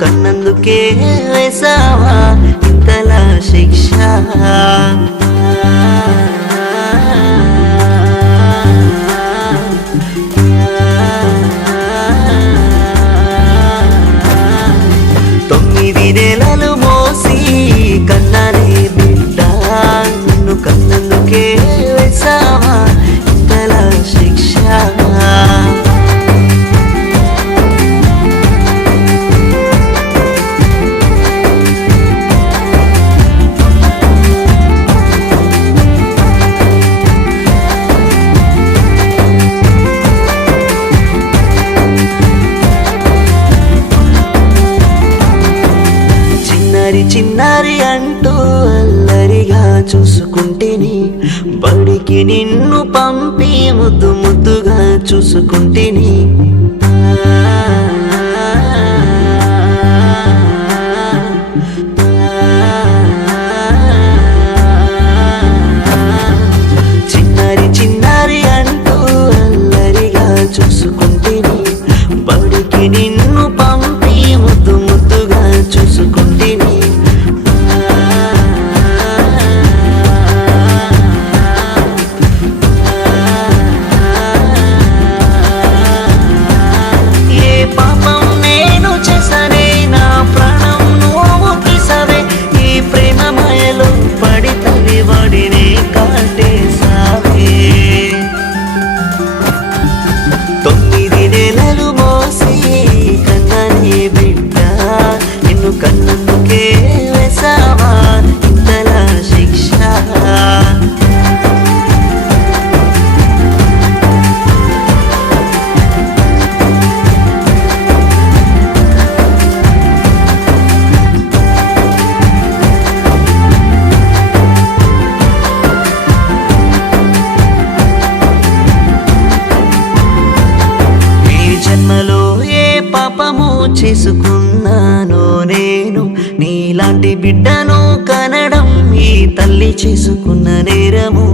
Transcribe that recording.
కన్నందుకే వేసావా ఇంతలా శిక్ష తొమ్మిది నెలలు మోసి కన్నానే బిడ్డ నిన్ను కన్నందుకే వేసావా ఇంతలా శిక్ష చిన్నారి అంటూ అల్లరిగా చూసుకుంటేని బడికి నిన్ను పంపి ముద్దు ముద్దుగా చూసుకుంటేని చిన్నారి అంటూ అల్లరిగా చూసుకుంటేని బడికి నిన్ను పంపి ముద్దు ముద్దుగా చూసుకుంటేని కన్నందుకే వేసావా ఇంతలా శిక్ష ఈ జన్మలో ఏ పాపము చేసుకున్నానో నేను నీలాంటి బిడ్డను కనడం ఈ తల్లి చేసుకున్న నేరము